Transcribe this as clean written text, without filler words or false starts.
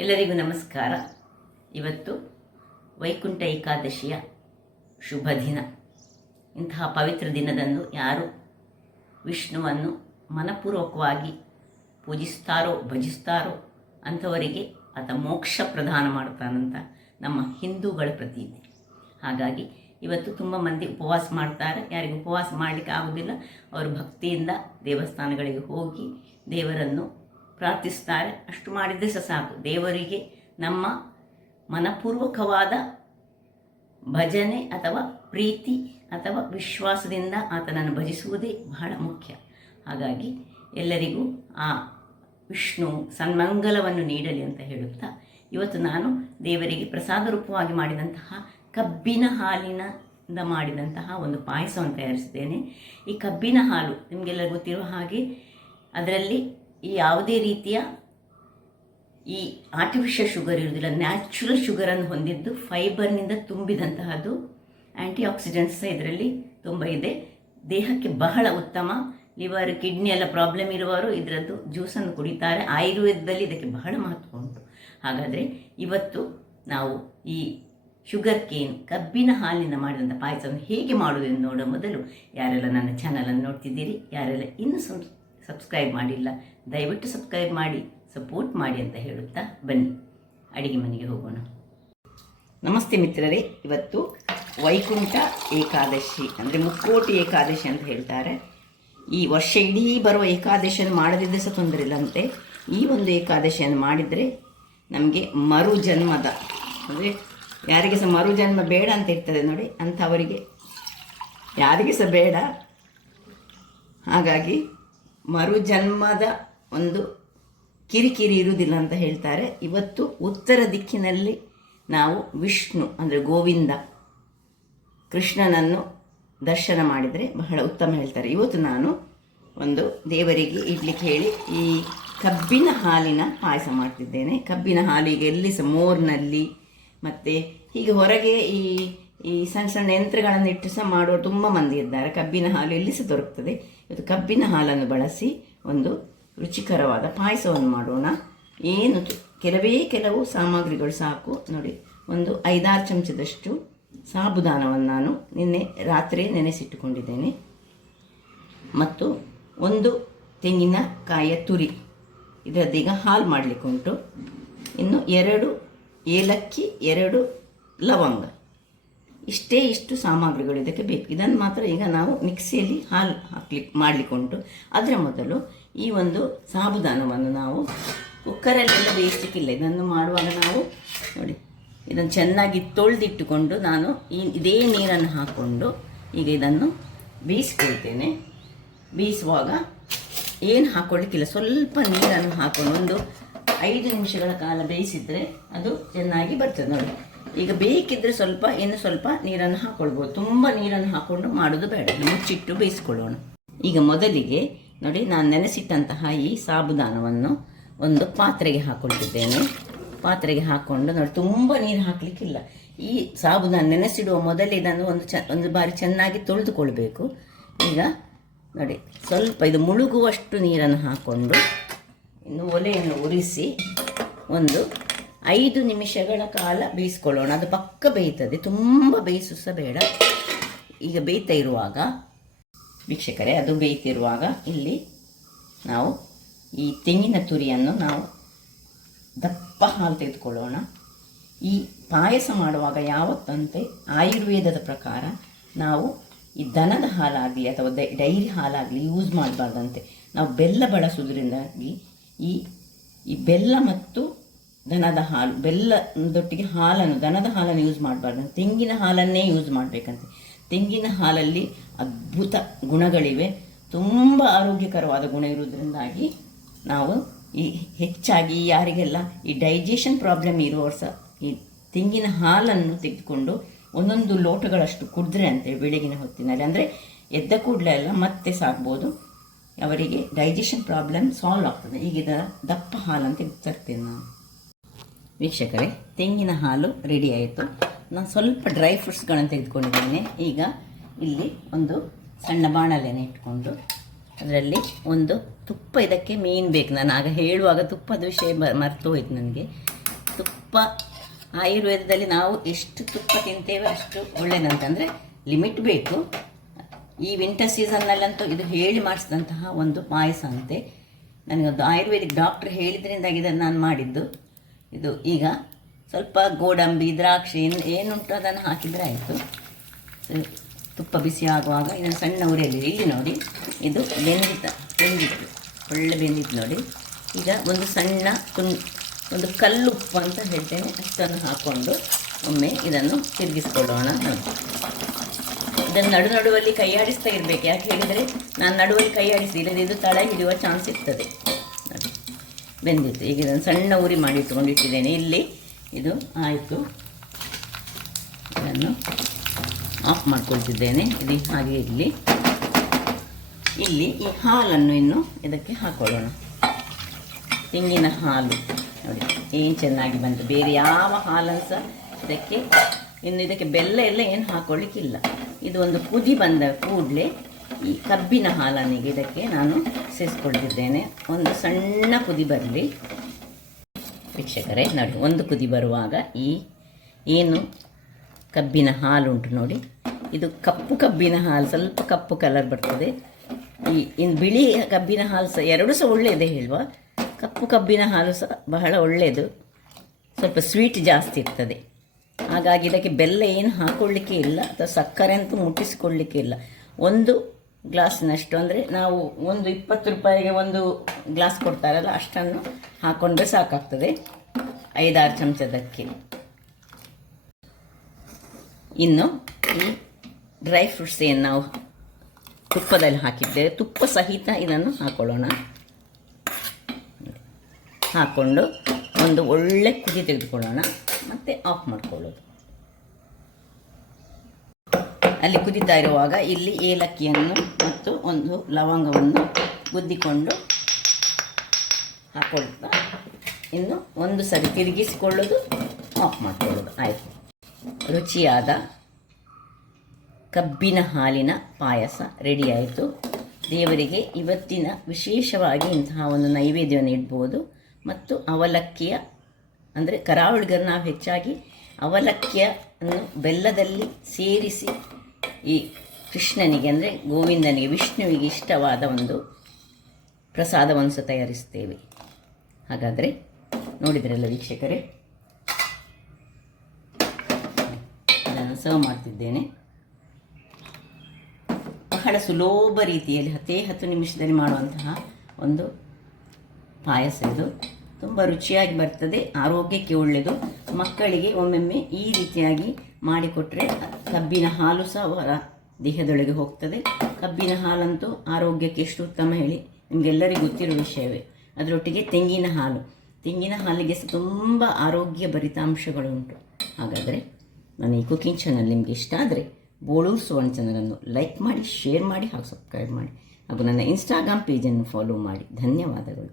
ಎಲ್ಲರಿಗೂ ನಮಸ್ಕಾರ. ಇವತ್ತು ವೈಕುಂಠ ಏಕಾದಶಿಯ ಶುಭ ದಿನ. ಇಂತಹ ಪವಿತ್ರ ದಿನದಂದು ಯಾರು ವಿಷ್ಣುವನ್ನು ಮನಪೂರ್ವಕವಾಗಿ ಪೂಜಿಸ್ತಾರೋ ಭಜಿಸ್ತಾರೋ ಅಂಥವರಿಗೆ ಆತ ಮೋಕ್ಷ ಪ್ರದಾನ ಮಾಡ್ತಾನಂತ ನಮ್ಮ ಹಿಂದೂಗಳ ಪ್ರತೀತಿ. ಹಾಗಾಗಿ ಇವತ್ತು ತುಂಬ ಮಂದಿ ಉಪವಾಸ ಮಾಡ್ತಾರೆ. ಯಾರಿಗೆ ಉಪವಾಸ ಮಾಡಲಿಕ್ಕೆ ಆಗೋದಿಲ್ಲ ಅವರು ಭಕ್ತಿಯಿಂದ ದೇವಸ್ಥಾನಗಳಿಗೆ ಹೋಗಿ ದೇವರನ್ನು ಪ್ರಾರ್ಥಿಸ್ತಾರೆ. ಅಷ್ಟು ಮಾಡಿದರೆ ಸಾಕು. ದೇವರಿಗೆ ನಮ್ಮ ಮನಪೂರ್ವಕವಾದ ಭಜನೆ ಅಥವಾ ಪ್ರೀತಿ ಅಥವಾ ವಿಶ್ವಾಸದಿಂದ ಆತನನ್ನು ಭಜಿಸುವುದೇ ಬಹಳ ಮುಖ್ಯ. ಹಾಗಾಗಿ ಎಲ್ಲರಿಗೂ ಆ ವಿಷ್ಣು ಸನ್ಮಂಗಲವನ್ನು ನೀಡಲಿ ಅಂತ ಹೇಳುತ್ತಾ ಇವತ್ತು ನಾನು ದೇವರಿಗೆ ಪ್ರಸಾದ ರೂಪವಾಗಿ ಮಾಡಿದಂತಹ ಕಬ್ಬಿನ ಹಾಲಿನಿಂದ ಮಾಡಿದಂತಹ ಒಂದು ಪಾಯಸವನ್ನು ತಯಾರಿಸಿದ್ದೇನೆ. ಈ ಕಬ್ಬಿನ ಹಾಲು ನಿಮಗೆಲ್ಲ ಗೊತ್ತಿರುವ ಹಾಗೆ ಅದರಲ್ಲಿ ಈ ಯಾವುದೇ ರೀತಿಯ ಈ ಆರ್ಟಿಫಿಷಿಯಲ್ ಶುಗರ್ ಇರುವುದಿಲ್ಲ, ನ್ಯಾಚುರಲ್ ಶುಗರನ್ನು ಹೊಂದಿದ್ದು, ಫೈಬರ್ನಿಂದ ತುಂಬಿದಂತಹದ್ದು. ಆ್ಯಂಟಿ ಆಕ್ಸಿಡೆಂಟ್ಸ್ ಇದರಲ್ಲಿ ತುಂಬ ಇದೆ. ದೇಹಕ್ಕೆ ಬಹಳ ಉತ್ತಮ. ಲಿವರ್ ಕಿಡ್ನಿ ಎಲ್ಲ ಪ್ರಾಬ್ಲಮ್ ಇರುವವರು ಇದರದ್ದು ಜ್ಯೂಸನ್ನು ಕುಡಿತಾರೆ. ಆಯುರ್ವೇದದಲ್ಲಿ ಇದಕ್ಕೆ ಬಹಳ ಮಹತ್ವ ಉಂಟು. ಹಾಗಾದರೆ ಇವತ್ತು ನಾವು ಈ ಶುಗರ್ ಕೇನ್ ಕಬ್ಬಿನ ಹಾಲಿನಿಂದ ಮಾಡಿದಂಥ ಪಾಯಸವನ್ನು ಹೇಗೆ ಮಾಡುವುದೆಂದು ನೋಡೋ ಮೊದಲು ಯಾರೆಲ್ಲ ನನ್ನ ಚಾನಲನ್ನು ನೋಡ್ತಿದ್ದೀರಿ, ಯಾರೆಲ್ಲ ಇನ್ನೂ ಸಬ್ಸ್ಕ್ರೈಬ್ ಮಾಡಿಲ್ಲ ದಯವಿಟ್ಟು ಸಬ್ಸ್ಕ್ರೈಬ್ ಮಾಡಿ ಸಪೋರ್ಟ್ ಮಾಡಿ ಅಂತ ಹೇಳುತ್ತಾ ಬನ್ನಿ ಅಡಿಗೆ ಮನೆಗೆ ಹೋಗೋಣ. ನಮಸ್ತೆ ಮಿತ್ರರೇ. ಇವತ್ತು ವೈಕುಂಠ ಏಕಾದಶಿ ಅಂದರೆ ಮುಕ್ಕೋಟಿ ಏಕಾದಶಿ ಅಂತ ಹೇಳ್ತಾರೆ. ಈ ವರ್ಷ ಇಡೀ ಬರುವ ಏಕಾದಶಿಯನ್ನು ಮಾಡದಿದ್ದರೆ ಸಹ ತೊಂದರೆ ಇಲ್ಲಂತೆ. ಈ ಒಂದು ಏಕಾದಶಿಯನ್ನು ಮಾಡಿದರೆ ನಮಗೆ ಮರುಜನ್ಮದ ಅಂದರೆ ಯಾರಿಗೆ ಸಹ ಮರುಜನ್ಮ ಬೇಡ ಅಂತ ಇರ್ತದೆ ನೋಡಿ, ಅಂಥವರಿಗೆ ಯಾರಿಗೆ ಸಹ ಬೇಡ. ಹಾಗಾಗಿ ಮರುಜನ್ಮದ ಒಂದು ಕಿರಿಕಿರಿ ಇರುವುದಿಲ್ಲ ಅಂತ ಹೇಳ್ತಾರೆ. ಇವತ್ತು ಉತ್ತರ ದಿಕ್ಕಿನಲ್ಲಿ ನಾವು ವಿಷ್ಣು ಅಂದರೆ ಗೋವಿಂದ ಕೃಷ್ಣನನ್ನು ದರ್ಶನ ಮಾಡಿದರೆ ಬಹಳ ಉತ್ತಮ ಹೇಳ್ತಾರೆ. ಇವತ್ತು ನಾನು ಒಂದು ದೇವರಿಗೆ ಇಡ್ಲಿಕ್ಕೆ ಹೇಳಿ ಈ ಕಬ್ಬಿನ ಹಾಲಿನ ಪಾಯಸ ಮಾಡ್ತಿದ್ದೇನೆ. ಕಬ್ಬಿನ ಹಾಲು ಈಗ ಎಲ್ಲಿ ಸಹ ಮೋರ್ನಲ್ಲಿ ಮತ್ತು ಹೀಗೆ ಹೊರಗೆ ಈ ಸಣ್ಣ ಸಣ್ಣ ಯಂತ್ರಗಳನ್ನು ಇಟ್ಟು ಸಹ ಮಾಡುವ ತುಂಬ ಮಂದಿ ಇದ್ದಾರೆ. ಕಬ್ಬಿನ ಹಾಲು ಎಲ್ಲಿ ಸಹ ದೊರಕ್ತದೆ. ಇವತ್ತು ಕಬ್ಬಿನ ಹಾಲನ್ನು ಬಳಸಿ ಒಂದು ರುಚಿಕರವಾದ ಪಾಯಸವನ್ನು ಮಾಡೋಣ. ಏನು ಕೆಲವು ಸಾಮಗ್ರಿಗಳು ಸಾಕು ನೋಡಿ. ಒಂದು 5-6 ಚಮಚದಷ್ಟು ಸಾಬುದಾನವನ್ನು ನಾನು ನಿನ್ನೆ ರಾತ್ರಿ ನೆನೆಸಿಟ್ಟುಕೊಂಡಿದ್ದೇನೆ. ಮತ್ತು ಒಂದು ತೆಂಗಿನಕಾಯಿಯ ತುರಿ, ಇದರದ್ದೀಗ ಹಾಲು ಮಾಡಲಿಕ್ಕೆ ಉಂಟು. ಇನ್ನು 2 ಏಲಕ್ಕಿ, 2 ಲವಂಗ, ಇಷ್ಟು ಸಾಮಗ್ರಿಗಳು ಇದಕ್ಕೆ ಬೇಕು. ಇದನ್ನು ಮಾತ್ರ ಈಗ ನಾವು ಮಿಕ್ಸಿಯಲ್ಲಿ ಹಾಲು ಮಾಡಲಿಕ್ಕೆ ಉಂಟು. ಅದರ ಮೊದಲು ಈ ಒಂದು ಸಾಬುದಾನವನ್ನು ನಾವು ಕುಕ್ಕರಲ್ಲೆಲ್ಲ ಬೇಯಿಸಲಿಕ್ಕಿಲ್ಲ. ಇದನ್ನು ಮಾಡುವಾಗ ನಾವು ನೋಡಿ ಇದನ್ನು ಚೆನ್ನಾಗಿ ತೊಳೆದಿಟ್ಟುಕೊಂಡು ನಾನು ಇದೇ ನೀರನ್ನು ಹಾಕ್ಕೊಂಡು ಈಗ ಇದನ್ನು ಬೇಯಿಸ್ಕೊಳ್ತೇನೆ. ಬೇಯಿಸುವಾಗ ಏನು ಹಾಕ್ಕೊಳ್ಳಿಕ್ಕಿಲ್ಲ, ಸ್ವಲ್ಪ ನೀರನ್ನು ಹಾಕ್ಕೊಂಡು ಒಂದು 5 ನಿಮಿಷಗಳ ಕಾಲ ಬೇಯಿಸಿದರೆ ಅದು ಚೆನ್ನಾಗಿ ಬರ್ತದೆ ನೋಡಿ. ಈಗ ಬೇಕಿದ್ದರೆ ಇನ್ನು ಸ್ವಲ್ಪ ನೀರನ್ನು ಹಾಕ್ಕೊಳ್ಬೋದು. ತುಂಬ ನೀರನ್ನು ಹಾಕ್ಕೊಂಡು ಮಾಡೋದು ಬೇಡ. ಮುಚ್ಚಿಟ್ಟು ಬೇಯಿಸ್ಕೊಳ್ಳೋಣ. ಈಗ ಮೊದಲಿಗೆ ನೋಡಿ ನಾನು ನೆನೆಸಿಟ್ಟಂತಹ ಈ ಸಾಬುದಾನವನ್ನು ಒಂದು ಪಾತ್ರೆಗೆ ಹಾಕ್ಕೊಳ್ತಿದ್ದೇನೆ. ಪಾತ್ರೆಗೆ ಹಾಕ್ಕೊಂಡು ನೋಡಿ ತುಂಬ ನೀರು ಹಾಕಲಿಕ್ಕಿಲ್ಲ. ಈ ಸಾಬುದಾನ ನೆನೆಸಿಡುವ ಮೊದಲೇ ಇದನ್ನು ಒಂದು ಬಾರಿ ಚೆನ್ನಾಗಿ ತೊಳೆದುಕೊಳ್ಬೇಕು. ಈಗ ನೋಡಿ ಸ್ವಲ್ಪ ಇದು ಮುಳುಗುವಷ್ಟು ನೀರನ್ನು ಹಾಕ್ಕೊಂಡು ಇನ್ನು ಒಲೆಯನ್ನು ಉರಿಸಿ ಒಂದು 5 ನಿಮಿಷಗಳ ಕಾಲ ಬೇಯಿಸ್ಕೊಳ್ಳೋಣ. ಅದು ಪಕ್ಕ ಬೇಯ್ತದೆ, ತುಂಬ ಬೇಯಿಸು ಸಹ ಬೇಡ. ಈಗ ಬೇಯ್ತಾ ಇರುವಾಗ ವೀಕ್ಷಕರೇ, ಅದು ಬೇಯ್ತಿರುವಾಗ ಇಲ್ಲಿ ನಾವು ಈ ತೆಂಗಿನ ತುರಿಯನ್ನು ನಾವು ದಪ್ಪ ಹಾಲು ತೆಗೆದುಕೊಳ್ಳೋಣ. ಈ ಪಾಯಸ ಮಾಡುವಾಗ ಯಾವತ್ತಂತೆ ಆಯುರ್ವೇದದ ಪ್ರಕಾರ ನಾವು ಈ ದನದ ಹಾಲಾಗಲಿ ಅಥವಾ ಡೈರಿ ಹಾಲಾಗಲಿ ಯೂಸ್ ಮಾಡಬಾರ್ದಂತೆ. ನಾವು ಬೆಲ್ಲ ಬಳಸುವುದರಿಂದಾಗಿ ಈ ಬೆಲ್ಲ ಮತ್ತು ದನದ ಹಾಲು, ಬೆಲ್ಲದೊಟ್ಟಿಗೆ ದನದ ಹಾಲನ್ನು ಯೂಸ್ ಮಾಡಬಾರ್ದು, ತೆಂಗಿನ ಹಾಲನ್ನೇ ಯೂಸ್ ಮಾಡಬೇಕಂತೆ. ತೆಂಗಿನ ಹಾಲಲ್ಲಿ ಅದ್ಭುತ ಗುಣಗಳಿವೆ, ತುಂಬ ಆರೋಗ್ಯಕರವಾದ ಗುಣ ಇರುವುದರಿಂದಾಗಿ ನಾವು ಹೆಚ್ಚಾಗಿ ಯಾರಿಗೆಲ್ಲ ಈ ಡೈಜೆಷನ್ ಪ್ರಾಬ್ಲಮ್ ಇರುವವರು ಸಹ ಈ ತೆಂಗಿನ ಹಾಲನ್ನು ತೆಗೆದುಕೊಂಡು 1 ಲೋಟಗಳಷ್ಟು ಕುಡಿದ್ರೆ ಅಂತೆ ಬೆಳಗಿನ ಹೊತ್ತಿನಲ್ಲಿ, ಅಂದರೆ ಎದ್ದ ಕೂಡಲೇ ಎಲ್ಲ ಮತ್ತೆ ಸಾಕ್ಬೋದು. ಅವರಿಗೆ ಡೈಜೆಷನ್ ಪ್ರಾಬ್ಲಮ್ ಸಾಲ್ವ್ ಆಗ್ತದೆ. ಈಗ ಇದರ ದಪ್ಪ ಹಾಲನ್ನು ತೆಗೆದು ನಾನು. ವೀಕ್ಷಕರೇ, ತೆಂಗಿನ ಹಾಲು ರೆಡಿ ಆಯಿತು. ನಾನು ಸ್ವಲ್ಪ ಡ್ರೈ ಫ್ರೂಟ್ಸ್ಗಳನ್ನು ತೆಗೆದುಕೊಂಡಿದ್ದೇನೆ. ಈಗ ಇಲ್ಲಿ ಒಂದು ಸಣ್ಣ ಬಾಣಲೆಯನ್ನು ಇಟ್ಕೊಂಡು ಅದರಲ್ಲಿ ಒಂದು ತುಪ್ಪ, ಇದಕ್ಕೆ ಮೇನ್ ಬೇಕು. ನಾನು ಆಗ ಹೇಳುವಾಗ ತುಪ್ಪದ ವಿಷಯ ಮರೆತು ಹೋಯ್ತು ನನಗೆ. ತುಪ್ಪ ಆಯುರ್ವೇದದಲ್ಲಿ ನಾವು ಎಷ್ಟು ತುಪ್ಪ ತಿಂತೇವೆ ಅಷ್ಟು ಒಳ್ಳೆಯದಂತಂದರೆ ಲಿಮಿಟ್ ಬೇಕು. ಈ ವಿಂಟರ್ ಸೀಸನ್ನಲ್ಲಂತೂ ಇದು ಹೇಳಿ ಮಾಡಿಸಿದಂತಹ ಒಂದು ಪಾಯಸ ಅಂತೆ. ನನಗೊಂದು ಆಯುರ್ವೇದಿಕ್ ಡಾಕ್ಟ್ರ್ ಹೇಳಿದ್ರಿಂದಾಗಿ ಇದನ್ನು ನಾನು ಮಾಡಿದ್ದು. ಇದು ಈಗ ಸ್ವಲ್ಪ ಗೋಡಂಬಿ, ದ್ರಾಕ್ಷಿ ಏನುಂಟು ಅದನ್ನು ಹಾಕಿದರೆ ಆಯಿತು. ತುಪ್ಪ ಬಿಸಿ ಆಗುವಾಗ ಇದನ್ನು ಸಣ್ಣ ಉರಿಯಲ್ಲಿ, ಇಲ್ಲಿ ನೋಡಿ ಇದು ಬೆಂದಿತ್ತು, ಒಳ್ಳೆ ಬೆಂದಿತ್ತು ನೋಡಿ. ಈಗ ಒಂದು ಸಣ್ಣ ಒಂದು ಕಲ್ಲುಪ್ಪು ಅಂತ ಹೇಳ್ತೇನೆ, ಅಷ್ಟನ್ನು ಹಾಕ್ಕೊಂಡು ಒಮ್ಮೆ ಇದನ್ನು ತಿರುಗಿಸ್ಕೊಳ್ಳೋಣ. ಇದನ್ನು ನಡುವಲ್ಲಿ ಕೈಯಾಡಿಸ್ತಾ ಇರಬೇಕು. ಯಾಕೆ ಹೇಳಿದರೆ ನಾನು ನಡುವಲ್ಲಿ ಕೈಯಾಡಿಸಿದರೆ ಇದು ತಳ ಹಿಡಿಯುವ ಚಾನ್ಸ್ ಇರ್ತದೆ. ಬೆಂದಿತ್ತು. ಈಗ ಇದನ್ನು ಸಣ್ಣ ಉರಿ ಮಾಡಿ ಇಟ್ಕೊಂಡಿಟ್ಟಿದ್ದೇನೆ. ಇಲ್ಲಿ ಇದು ಆಯಿತು. ಇದನ್ನು ಆಫ್ ಮಾಡ್ಕೊಳ್ತಿದ್ದೇನೆ. ಇದು ಹಾಗೆ ಇರಲಿ. ಇಲ್ಲಿ ಈ ಹಾಲನ್ನು ಇನ್ನು ಇದಕ್ಕೆ ಹಾಕೊಳ್ಳೋಣ. ತೆಂಗಿನ ಹಾಲು ನೋಡಿ ಏನು ಚೆನ್ನಾಗಿ ಬಂತು. ಬೇರೆ ಯಾವ ಹಾಲನ್ನು ಸಹ ಇದಕ್ಕೆ, ಇನ್ನು ಇದಕ್ಕೆ ಬೆಲ್ಲ ಎಲ್ಲ ಏನು ಹಾಕೊಳ್ಳಿಕ್ಕಿಲ್ಲ. ಇದು ಒಂದು ಕುದಿ ಬಂದ ಕೂಡಲೇ ಈ ಕಬ್ಬಿನ ಹಾಲನ್ನಿಗೆ ಇದಕ್ಕೆ ನಾನು ಸೇರಿಸ್ಕೊಳ್ತಿದ್ದೇನೆ. ಒಂದು ಸಣ್ಣ ಕುದಿ ಬರಲಿ ವೀಕ್ಷಕರೇ. ನೋಡಿ ಒಂದು ಕುದಿ ಬರುವಾಗ ಈ ಏನು ಕಬ್ಬಿನ ಹಾಲು ಉಂಟು ನೋಡಿ, ಇದು ಕಪ್ಪು ಕಬ್ಬಿನ ಹಾಲು, ಸ್ವಲ್ಪ ಕಪ್ಪು ಕಲರ್ ಬರ್ತದೆ. ಇನ್ನು ಬಿಳಿ ಕಬ್ಬಿನ ಹಾಲು ಸಹ ಎರಡೂ ಸಹ ಒಳ್ಳೆಯದೇ ಹೇಳುವ. ಕಪ್ಪು ಕಬ್ಬಿನ ಹಾಲು ಸಹ ಬಹಳ ಒಳ್ಳೆಯದು, ಸ್ವಲ್ಪ ಸ್ವೀಟ್ ಜಾಸ್ತಿ ಇರ್ತದೆ. ಹಾಗಾಗಿ ಇದಕ್ಕೆ ಬೆಲ್ಲ ಏನು ಹಾಕ್ಕೊಳ್ಳಿಕ್ಕೆ ಇಲ್ಲ, ಅಥವಾ ಸಕ್ಕರೆ ಅಂತೂ ಮುಟ್ಟಿಸಿಕೊಳ್ಳಿಕ್ಕೆ ಇಲ್ಲ. ಒಂದು ಗ್ಲಾಸಿನಷ್ಟು ಅಂದರೆ ನಾವು ಒಂದು 20 ರೂಪಾಯಿಗೆ ಒಂದು ಗ್ಲಾಸ್ ಕೊಡ್ತಾರಲ್ಲ, ಅಷ್ಟನ್ನು ಹಾಕ್ಕೊಂಡ್ರೆ ಸಾಕಾಗ್ತದೆ. 5-6 ಚಮಚದಕ್ಕೆ. ಇನ್ನು ಈ ಡ್ರೈ ಫ್ರೂಟ್ಸ್ ಏನು ನಾವು ತುಪ್ಪದಲ್ಲಿ ಹಾಕಿದ್ದೇವೆ, ತುಪ್ಪ ಸಹಿತ ಇದನ್ನು ಹಾಕೊಳ್ಳೋಣ. ಹಾಕ್ಕೊಂಡು ಒಂದು ಒಳ್ಳೆ ಕುದಿ ತೆಗೆದುಕೊಳ್ಳೋಣ, ಮತ್ತು ಆಫ್ ಮಾಡಿಕೊಳ್ಳೋದು. ಅಲ್ಲಿ ಕುದೀತಾ ಇರುವಾಗ ಇಲ್ಲಿ ಏಲಕ್ಕಿಯನ್ನು ಮತ್ತು ಒಂದು ಲವಂಗವನ್ನು ಗುದ್ದಿಕೊಂಡು ಹಾಕ್ಕೊಳ್ತಾ ಇನ್ನು ಒಂದು ಸರಿ ತಿರುಗಿಸಿಕೊಳ್ಳೋದು, ಆಫ್ ಮಾಡಿಕೊಳ್ಳೋದು. ಆಯಿತು. ರುಚಿಯಾದ ಕಬ್ಬಿನ ಹಾಲಿನ ಪಾಯಸ ರೆಡಿಯಾಯಿತು. ದೇವರಿಗೆ ಇವತ್ತಿನ ವಿಶೇಷವಾಗಿ ಇಂತಹ ಒಂದು ನೈವೇದ್ಯವನ್ನು ಇಡ್ಬೋದು. ಮತ್ತು ಅವಲಕ್ಕಿಯ ಅಂದರೆ ಕರಾವಳಿಗರು ನಾವು ಹೆಚ್ಚಾಗಿ ಅವಲಕ್ಕಿಯನ್ನು ಬೆಲ್ಲದಲ್ಲಿ ಸೇರಿಸಿ ಈ ಕೃಷ್ಣನಿಗೆ ಅಂದರೆ ಗೋವಿಂದನಿಗೆ, ವಿಷ್ಣುವಿಗೆ ಇಷ್ಟವಾದ ಒಂದು ಪ್ರಸಾದವನ್ನು ಸಹ ತಯಾರಿಸ್ತೇವೆ. ಹಾಗಾದರೆ ನೋಡಿದ್ರಲ್ಲ ವೀಕ್ಷಕರೇ, ಅದನ್ನು ಸರ್ವ್ ಮಾಡ್ತಿದ್ದೇನೆ. ಬಹಳ ಸುಲಭ ರೀತಿಯಲ್ಲಿ 10 ನಿಮಿಷದಲ್ಲಿ ಮಾಡುವಂತಹ ಒಂದು ಪಾಯಸ ಇದು. ತುಂಬ ರುಚಿಯಾಗಿ ಬರ್ತದೆ, ಆರೋಗ್ಯಕ್ಕೆ ಒಳ್ಳೆಯದು. ಮಕ್ಕಳಿಗೆ ಒಮ್ಮೊಮ್ಮೆ ಈ ರೀತಿಯಾಗಿ ಮಾಡಿಕೊಟ್ರೆ ಕಬ್ಬಿನ ಹಾಲು ಸಹ ಅವರ ದೇಹದೊಳಗೆ ಹೋಗ್ತದೆ. ಕಬ್ಬಿನ ಹಾಲಂತೂ ಆರೋಗ್ಯಕ್ಕೆ ಎಷ್ಟು ಉತ್ತಮ ಹೇಳಿ ನಿಮಗೆಲ್ಲರಿಗೂ ಗೊತ್ತಿರೋ ವಿಷಯವೇ. ಅದರೊಟ್ಟಿಗೆ ತೆಂಗಿನ ಹಾಲಿಗೆ ಸಹ ತುಂಬ ಆರೋಗ್ಯ ಭರಿತಾಂಶಗಳುಂಟು. ಹಾಗಾದರೆ ನಾನು ಈ ಕುಕಿಂಗ್ ಚಾನಲ್ ನಿಮಗೆ ಇಷ್ಟ ಆದರೆ ಬೋಳೂರು ಸುವರ್ಣ ಚಾನಲನ್ನು ಲೈಕ್ ಮಾಡಿ, ಶೇರ್ ಮಾಡಿ ಹಾಗೂ ಸಬ್ಸ್ಕ್ರೈಬ್ ಮಾಡಿ, ಹಾಗೂ ನನ್ನ ಇನ್ಸ್ಟಾಗ್ರಾಮ್ ಪೇಜನ್ನು ಫಾಲೋ ಮಾಡಿ. ಧನ್ಯವಾದಗಳು.